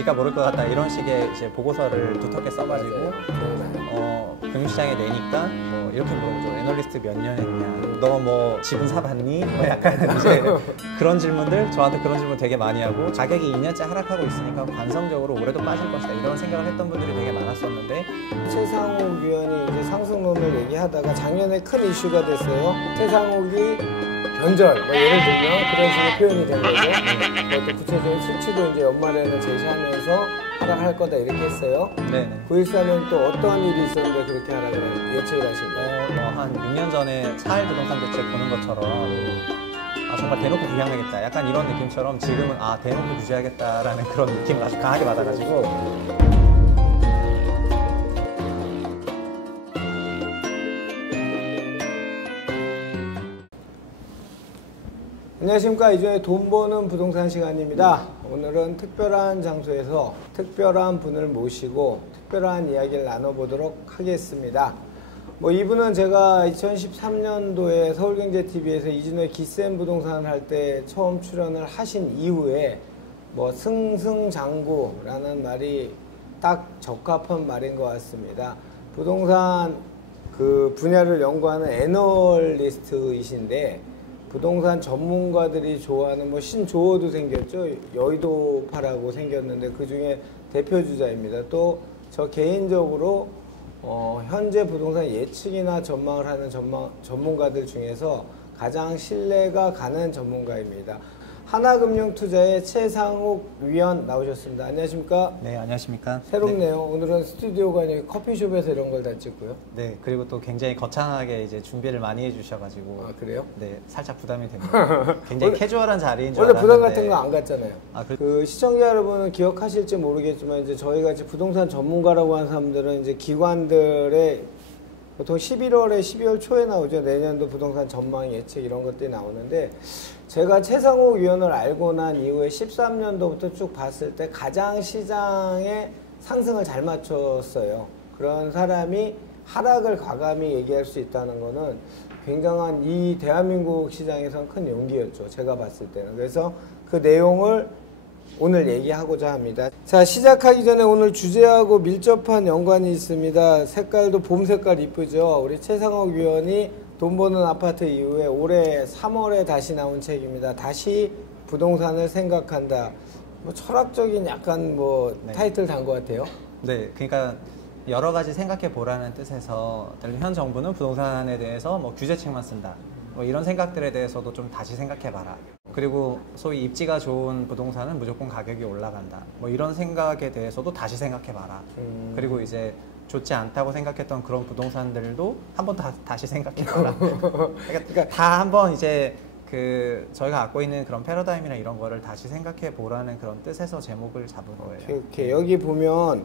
집값 오를 것 같다 이런 식의 이제 보고서를 두텁게 써가지고 금융시장에 내니까 뭐 이렇게 물어보죠. 애널리스트 몇 년 했냐? 너 뭐 지분 사봤니? 뭐 약간 이제 그런 질문들, 저한테 그런 질문 되게 많이 하고, 가격이 2년째 하락하고 있으니까 관성적으로 올해도 빠질 것이다 이런 생각을 했던 분들이 되게 많았었는데, 최상욱 위원이 이제 상승론을 얘기하다가 작년에 큰 이슈가 됐어요. 최상욱이 변절, 뭐 예를 들면 그런 식의 표현이 된 거죠. 또 구체적인 수치도 이제 연말에는 제시하면서 하락할 거다 이렇게 했어요. 네네. 9.14는 또 어떤 일이 있었는데 그렇게 하락을 예측을 하신 거예요? 한 6년 전에 4일 부동산 대책 보는 것처럼 정말 대놓고 부양하겠다 약간 이런 느낌처럼 지금은 대놓고 규제하겠다라는 그런 느낌을 아주 강하게 받아가지고, 안녕하십니까. 이주의 돈 버는 부동산 시간입니다. 오늘은 특별한 장소에서 특별한 분을 모시고 특별한 이야기를 나눠보도록 하겠습니다. 이분은 제가 2013년도에 서울경제TV에서 이진우의 기센 부동산을 할 때 처음 출연을 하신 이후에 승승장구라는 말이 딱 적합한 말인 것 같습니다. 부동산 그 분야를 연구하는 애널리스트이신데, 부동산 전문가들이 좋아하는 신조어도 생겼죠. 여의도파라고 생겼는데 그 중에 대표주자입니다. 또 저 개인적으로 현재 부동산 예측이나 전망을 하는 전문가들 중에서 가장 신뢰가 가는 전문가입니다. 하나금융투자의 최상욱 위원 나오셨습니다. 안녕하십니까? 네, 안녕하십니까? 새롭네요. 네. 오늘은 스튜디오가 아니고 커피숍에서 이런 걸 다 찍고요. 네, 그리고 또 굉장히 거창하게 이제 준비를 많이 해주셔가지고. 그래요? 네, 살짝 부담이 됩니다. 굉장히 캐주얼한 자리인 줄 원래 알았는데. 부담 같은 거 안 갖잖아요. 그 시청자 여러분은 기억하실지 모르겠지만, 이제 저희가 이제 부동산 전문가라고 하는 사람들은 이제 기관들의 보통 11월에 12월 초에 나오죠. 내년도 부동산 전망 예측 이런 것들이 나오는데, 제가 최상욱 위원을 알고 난 이후에 13년도부터 쭉 봤을 때 가장 시장의 상승을 잘 맞췄어요. 그런 사람이 하락을 과감히 얘기할 수 있다는 거는 굉장한 이 대한민국 시장에선 큰 용기였죠. 제가 봤을 때는. 그래서 그 내용을 오늘 얘기하고자 합니다. 자, 시작하기 전에 오늘 주제하고 밀접한 연관이 있습니다. 색깔도 봄 색깔 이쁘죠. 우리 최상욱 위원이 돈 버는 아파트 이후에 올해 3월에 다시 나온 책입니다. 다시 부동산을 생각한다. 철학적인 약간 네. 타이틀 단 것 같아요. 네, 그러니까 여러 가지 생각해 보라는 뜻에서 현 정부는 부동산에 대해서 규제책만 쓴다. 이런 생각들에 대해서도 좀 다시 생각해 봐라. 그리고 소위 입지가 좋은 부동산은 무조건 가격이 올라간다. 이런 생각에 대해서도 다시 생각해 봐라. 그리고 이제 좋지 않다고 생각했던 그런 부동산들도 한번 다시 생각해 봐라. 그러니까 다 한번 이제 저희가 갖고 있는 그런 패러다임이나 이런 거를 다시 생각해 보라는 그런 뜻에서 제목을 잡은 거예요. 오케이. 여기 보면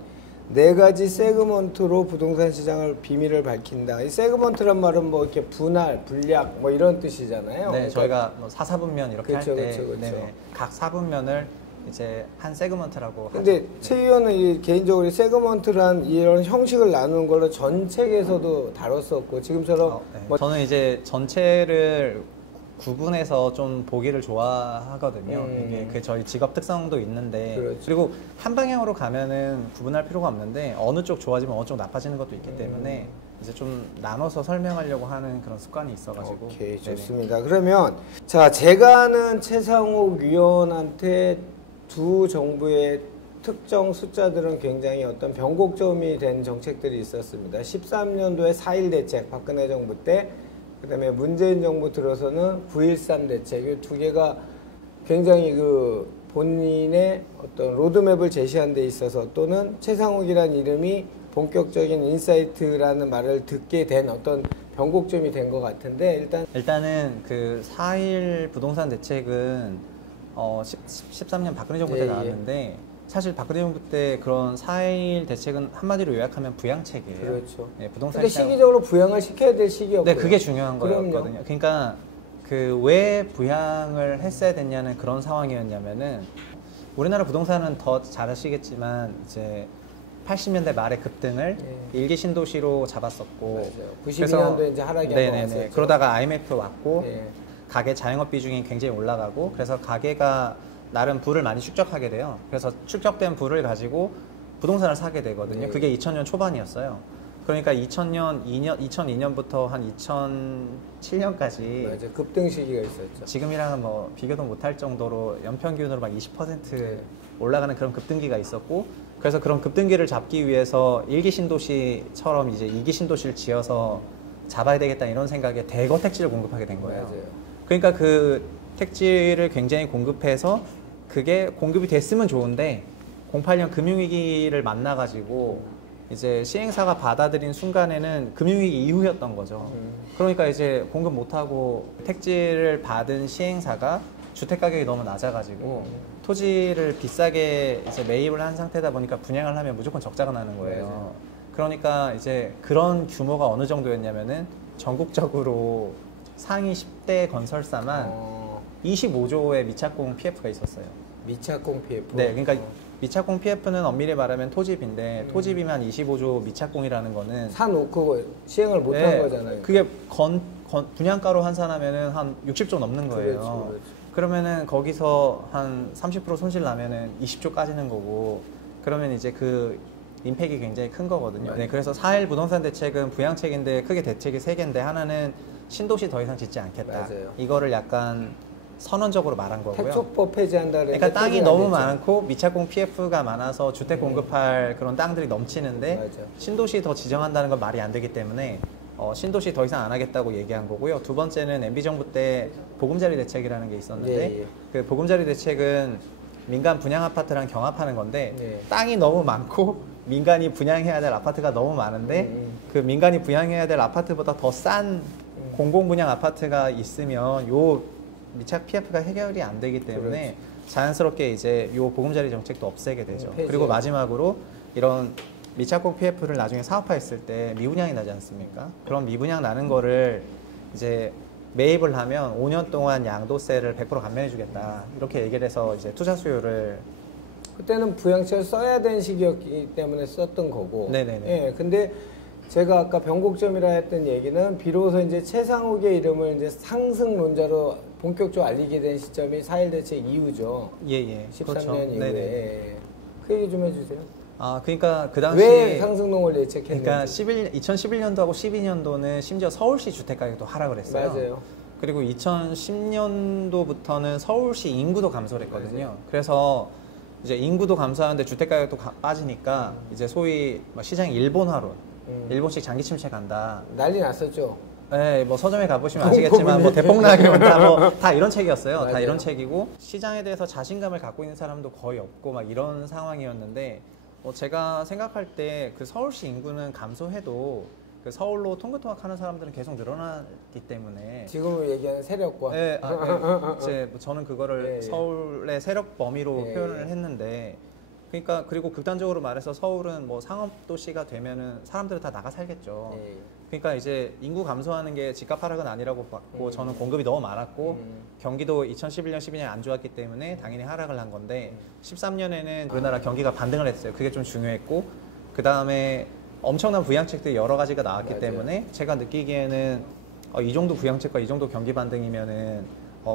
4가지 세그먼트로 부동산 시장을 비밀을 밝힌다. 이 세그먼트란 말은 이렇게 분할, 분략 이런 뜻이잖아요. 네, 저희가 4사분면 이렇게 할 때 각 4분면을 이제 한 세그먼트라고 근데 하죠. 최 의원은 개인적으로 세그먼트란 이런 형식을 나누는 걸로 전 책에서도 다뤘었고, 지금처럼 네. 저는 이제 전체를 구분해서 좀 보기를 좋아하거든요. 이게 저희 직업 특성도 있는데, 그렇죠. 그리고 한 방향으로 가면은 구분할 필요가 없는데 어느 쪽 좋아지면 어느 쪽 나빠지는 것도 있기 때문에 이제 좀 나눠서 설명하려고 하는 그런 습관이 있어가지고. 오케이, 네네. 좋습니다. 그러면 자, 제가 아는 최상욱 위원한테 두 정부의 특정 숫자들은 굉장히 어떤 변곡점이 된 정책들이 있었습니다. 13년도에 4.1 대책, 박근혜 정부 때, 그 다음에 문재인 정부 들어서는 9.13 대책, 이 두 개가 굉장히 본인의 어떤 로드맵을 제시한 데 있어서, 또는 최상욱이라는 이름이 본격적인 인사이트라는 말을 듣게 된 어떤 변곡점이 된 것 같은데, 일단은 4.1 부동산 대책은 13년 박근혜 정부 때 나왔는데, 사실 박근혜 정부 때 그런 4.1 대책은 한마디로 요약하면 부양책이에요. 그렇죠. 네, 부동산 근데 시기적으로 부양을 시켜야 될 시기였고요. 네, 그게 중요한 거였거든요. 그러니까 왜 부양을 했어야 됐냐는 그런 상황이었냐면은, 우리나라 부동산은 더 잘 아시겠지만 이제 80년대 말에 급등을 일기 신도시로 잡았었고, 맞아요. 92년도에 이제 하락이 한번 왔었죠. 그러다가 IMF 왔고, 네. 가계 자영업 비중이 굉장히 올라가고, 그래서 가계가 나름 부를 많이 축적하게 돼요. 그래서 축적된 부를 가지고 부동산을 사게 되거든요. 그게 2000년 초반이었어요. 그러니까 2002년부터 한 2007년까지 맞아, 급등 시기가 있었죠. 지금이랑은 뭐 비교도 못할 정도로 연평균으로 막 20% 올라가는 그런 급등기가 있었고, 그래서 그런 급등기를 잡기 위해서 1기 신도시처럼 이제 2기 신도시를 지어서 잡아야 되겠다 이런 생각에 대거 택지를 공급하게 된 거예요. 맞아요. 그러니까 그 택지를 굉장히 공급해서 그게 공급이 됐으면 좋은데 08년 금융위기를 만나가지고 이제 시행사가 받아들인 순간에는 금융위기 이후였던 거죠. 그러니까 이제 공급 못하고 택지를 받은 시행사가 주택 가격이 너무 낮아가지고 토지를 비싸게 이제 매입을 한 상태다 보니까 분양을 하면 무조건 적자가 나는 거예요. 그러니까 이제 그런 규모가 어느 정도였냐면은 전국적으로 상위 10대 건설사만 25조의 미착공 PF가 있었어요. 미착공 PF. 네, 그러니까 미착공 PF는 엄밀히 말하면 토지비인데 토지비만 25조 미착공이라는 거는 사놓고 시행을 못한 네, 거잖아요. 그게 분양가로 환산하면은 한 60조 넘는 거예요. 그렇죠. 그러면은 거기서 한 30% 손실 나면은 20조 까지는 거고, 그러면 이제 그 임팩이 굉장히 큰 거거든요. 네, 그래서 4.1 부동산 대책은 부양책인데 크게 대책이 3개인데 하나는 신도시 더 이상 짓지 않겠다. 맞아요. 이거를 약간 선언적으로 말한 거고요. 택조법 폐지한다 그랬는데 그러니까 땅이 폐지는 안 너무 됐죠. 많고 미착공 PF가 많아서 주택 공급할 그런 땅들이 넘치는데 맞아요. 신도시 더 지정한다는 건 말이 안 되기 때문에 신도시 더 이상 안 하겠다고 얘기한 거고요. 두 번째는 MB 정부 때 보금자리 대책이라는 게 있었는데 예. 그 보금자리 대책은 민간 분양 아파트랑 경합하는 건데 예. 땅이 너무 많고 민간이 분양해야 될 아파트가 너무 많은데 그 민간이 분양해야 될 아파트보다 더 싼 공공 분양 아파트가 있으면 요 미착 PF가 해결이 안 되기 때문에 자연스럽게 이제 요 보금자리 정책도 없애게 되죠. 폐지해요. 그리고 마지막으로 이런 미착공 PF를 나중에 사업화했을 때 미분양이 나지 않습니까? 그런 미분양 나는 거를 이제 매입을 하면 5년 동안 양도세를 100% 감면해 주겠다. 이렇게 얘기를 해서 이제 투자 수요를 그때는 부양책을 써야 되는 시기였기 때문에 썼던 거고. 네네네. 예, 근데 제가 아까 변곡점이라 했던 얘기는 비로소 이제 최상욱의 이름을 이제 상승론자로 본격적으로 알리게 된 시점이 4.1 대책 이후죠. 예예. 13년 그렇죠. 이후에. 네네. 예. 그 얘기 좀 해주세요. 아 그러니까 그 당시 왜 상승론을 예측했는지. 그러니까 2011년도하고 12년도는 심지어 서울시 주택 가격도 하락을 했어요. 맞아요. 그리고 2010년도부터는 서울시 인구도 감소를 했거든요. 그래서 이제 인구도 감소하는데 주택 가격도 빠지니까 이제 소위 시장 일본화론, 일본식 장기 침체 간다. 난리 났었죠. 네, 뭐 서점에 가보시면 아시겠지만 뭐 대폭락이 온다, 뭐 다 이런 책이었어요. 다 맞아요. 이런 책이고 시장에 대해서 자신감을 갖고 있는 사람도 거의 없고 막 이런 상황이었는데 제가 생각할 때 그 서울시 인구는 감소해도 그 서울로 통교통학하는 사람들은 계속 늘어나기 때문에 지금 얘기하는 세력과. 네, 이제 저는 그거를 예, 예. 서울의 세력 범위로 예, 표현을 예. 했는데, 그러니까 그리고 극단적으로 말해서 서울은 뭐 상업 도시가 되면은 사람들은 다 나가 살겠죠. 예. 그러니까 이제 인구 감소하는 게 집값 하락은 아니라고 봤고 저는 공급이 너무 많았고 경기도 2011년, 12년 안 좋았기 때문에 당연히 하락을 한 건데 13년에는 우리나라 경기가 반등을 했어요. 그게 좀 중요했고 그 다음에 엄청난 부양책들이 여러 가지가 나왔기 맞아요. 때문에 제가 느끼기에는 이 정도 부양책과 이 정도 경기 반등이면은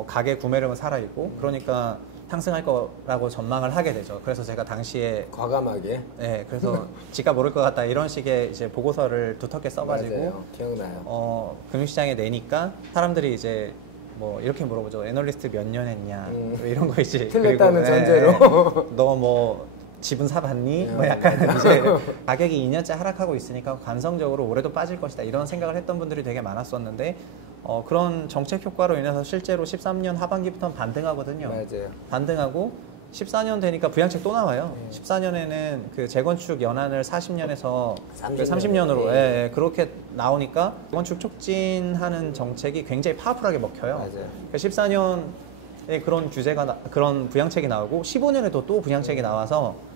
가계 구매력은 살아있고 그러니까 상승할 거라고 전망을 하게 되죠. 그래서 제가 당시에 과감하게. 네, 그래서 집값 오를 것 같다 이런 식의 이제 보고서를 두텁게 써가지고 맞아요. 기억나요. 금융시장에 내니까 사람들이 이제 뭐 이렇게 물어보죠. 애널리스트 몇 년 했냐 뭐 이런 거 이제 틀렸다는 그리고, 전제로. 너 뭐 집은 사봤니? 뭐 약간 이제 가격이 2년째 하락하고 있으니까 감성적으로 올해도 빠질 것이다 이런 생각을 했던 분들이 되게 많았었는데 그런 정책 효과로 인해서 실제로 13년 하반기부터는 반등하거든요. 맞아요. 반등하고 14년 되니까 부양책 또 나와요. 14년에는 그 재건축 연한을 40년에서 30년으로 그렇게 나오니까 재건축 촉진하는 정책이 굉장히 파워풀하게 먹혀요. 맞아요. 그러니까 14년에 그런 규제가 그런 부양책이 나오고 15년에도 또 부양책이 나와서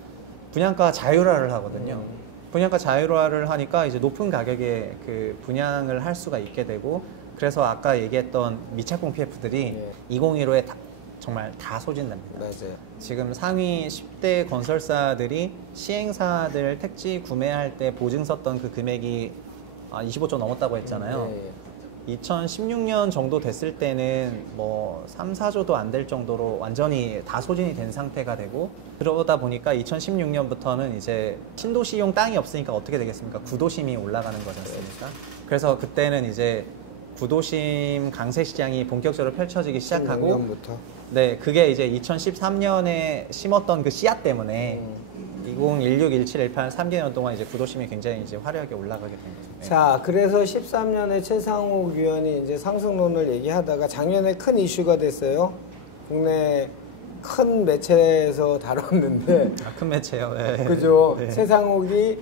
분양가 자율화를 하거든요. 분양가 자율화를 하니까 이제 높은 가격에 그 분양을 할 수가 있게 되고 그래서 아까 얘기했던 미착공 PF들이 2015에 정말 다 소진됩니다. 맞아요. 지금 상위 10대 건설사들이 시행사들 택지 구매할 때 보증 썼던 그 금액이 25조 넘었다고 했잖아요. 2016년 정도 됐을 때는 뭐 3, 4조도 안 될 정도로 완전히 다 소진이 된 상태가 되고, 그러다 보니까 2016년부터는 이제 신도시용 땅이 없으니까 어떻게 되겠습니까? 구도심이 올라가는 거지 않습니까? 그래서 그때는 이제 구도심 강세 시장이 본격적으로 펼쳐지기 시작하고, 16년부터. 네, 그게 이제 2013년에 심었던 그 씨앗 때문에 2016, 17, 18, 3개년 동안 이제 구도심이 굉장히 이제 화려하게 올라가게 된 거죠. 네. 자, 그래서 13년에 최상욱 위원이 이제 상승론을 얘기하다가 작년에 큰 이슈가 됐어요. 국내 큰 매체에서 다뤘는데. 큰 매체요. 네. 그죠. 네. 최상욱이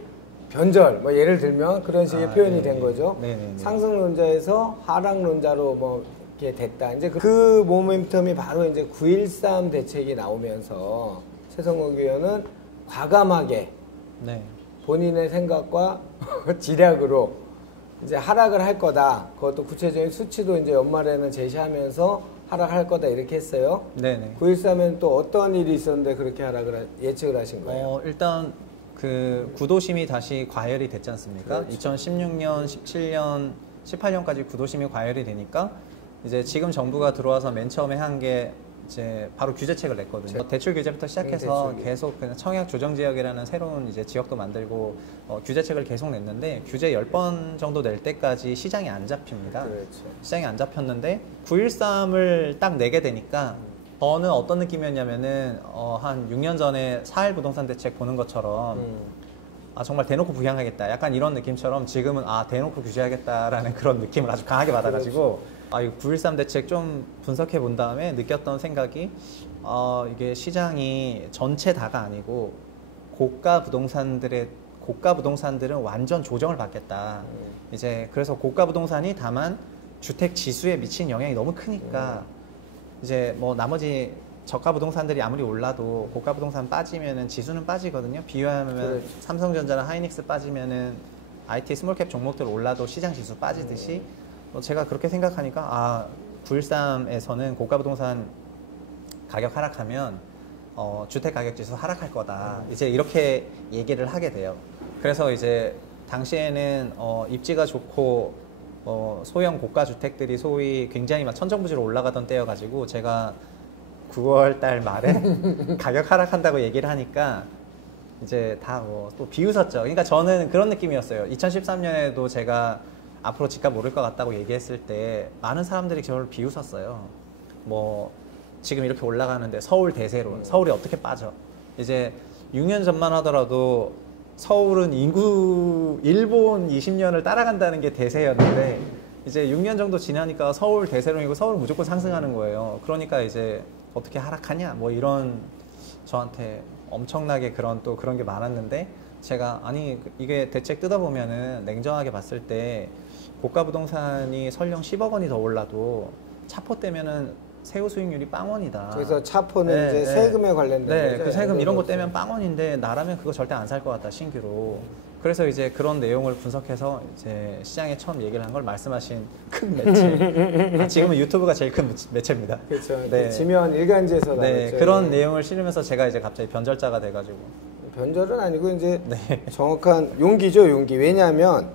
변절, 뭐 예를 들면 그런 식의 표현이 네. 된 거죠. 네네네. 상승론자에서 하락론자로 뭐 이렇게 됐다. 이제 그 모멘텀이 바로 이제 9.13 대책이 나오면서 최상욱 위원은 과감하게 네. 본인의 생각과 지략으로 이제 하락을 할 거다. 그것도 구체적인 수치도 이제 연말에는 제시하면서 하락할 거다 이렇게 했어요. 네네. 9.13엔 또 어떤 일이 있었는데 그렇게 예측을 하신 거예요? 일단 그 구도심이 다시 과열이 됐지 않습니까? 그렇죠. 2016년, 17년, 18년까지 구도심이 과열이 되니까 이제 지금 정부가 들어와서 맨 처음에 한 게 이제 바로 규제책을 냈거든요. 대출 규제부터 시작해서 대출. 계속 그냥 청약 조정 지역이라는 새로운 이제 지역도 만들고 규제책을 계속 냈는데, 규제 10번 정도 낼 때까지 시장이 안 잡힙니다. 그렇죠. 시장이 안 잡혔는데 9.13을 딱 내게 되니까 저는 어떤 느낌이었냐면은 한 6년 전에 4.1 부동산 대책 보는 것처럼 아 정말 대놓고 부양하겠다 약간 이런 느낌처럼, 지금은 아 대놓고 규제하겠다라는 그런 느낌을 아주 강하게 받아가지고 아 이거 9.13 대책 좀 분석해 본 다음에 느꼈던 생각이 이게 시장이 전체 다가 아니고 고가 부동산들은 완전 조정을 받겠다. 이제 그래서 고가 부동산이 다만 주택 지수에 미친 영향이 너무 크니까 이제 뭐 나머지 저가 부동산들이 아무리 올라도 고가 부동산 빠지면은 지수는 빠지거든요. 비유하면 그렇죠. 삼성전자나 하이닉스 빠지면은 IT 스몰캡 종목들 올라도 시장 지수 빠지듯이 제가 그렇게 생각하니까 9.13에서는 고가 부동산 가격 하락하면 주택 가격 지수 하락할 거다. 이제 이렇게 얘기를 하게 돼요. 그래서 이제 당시에는 입지가 좋고 소형 고가 주택들이 소위 굉장히 막 천정부지로 올라가던 때여가지고 제가 9월 달 말에 가격 하락한다고 얘기를 하니까 이제 다 또 비웃었죠. 그러니까 저는 그런 느낌이었어요. 2013년에도 제가 앞으로 집값 오를 것 같다고 얘기했을 때 많은 사람들이 저를 비웃었어요. 뭐 지금 이렇게 올라가는데 서울 대세론, 서울이 어떻게 빠져? 이제 6년 전만 하더라도 서울은 인구 일본 20년을 따라간다는 게 대세였는데 이제 6년 정도 지나니까 서울 대세론이고 서울은 무조건 상승하는 거예요. 그러니까 이제 어떻게 하락하냐? 뭐 이런 저한테 엄청나게 그런 게 많았는데, 제가 아니 이게 대책 뜯어보면은 냉정하게 봤을 때 고가 부동산이 설령 10억 원이 더 올라도 차포 떼면은 세후 수익률이 빵원이다. 그래서 차포는 이제 세금에 관련된 거죠. 그 세금 이런 거 떼면 빵원인데 나라면 그거 절대 안 살 것 같다, 신규로. 그래서 이제 그런 내용을 분석해서 이제 시장에 처음 얘기를 한 걸 말씀하신 큰 매체. 지금은 유튜브가 제일 큰 매체입니다. 그렇죠. 네. 지면 일간지에서 나왔죠. 그런 내용을 실으면서 제가 이제 갑자기 변절자가 돼가지고. 변절은 아니고 이제 정확한 용기죠, 용기. 왜냐하면